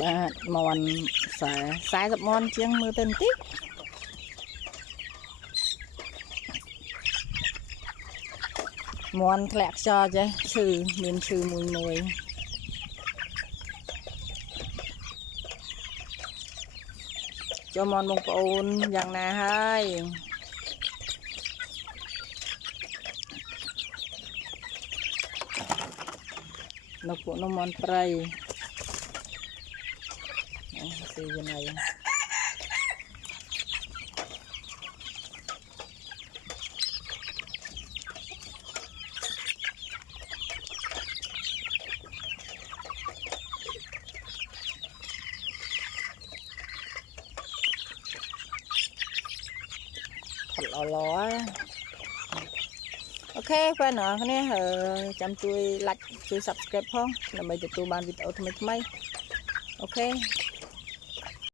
បាទមន់40មន់ជាងមើលទៅបន្តិចមន់ធ្លាក់ខ្យល់ចេះឈឺមានឈឺមួយចូលមន់បងប្អូនយ៉ាងណាហើយនៅពួកនោះមន់ព្រៃស៊ីយ៉ាងណាផុតល្អអូខេបងប្អូនគ្នាចាំជួយ like ជួយ subscribe ផងដើម្បីទទួលបានវីដេអូថ្មីអូខេ